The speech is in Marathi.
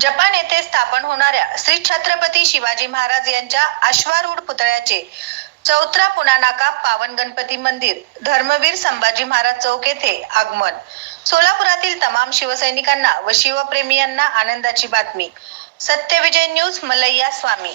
जपान येथे स्थापन होणाऱ्या श्री छत्रपती शिवाजी महाराज यांच्या अश्वारूढ पुतळ्याचे चौत्रा पुनानाका पावन गणपती मंदिर धर्मवीर संभाजी महाराज चौक येथे आगमन. सोलापुरातील तमाम शिवसैनिकांना व शिवप्रेमियांना आनंदाची बातमी. Satyavijay news Malaiya Swami.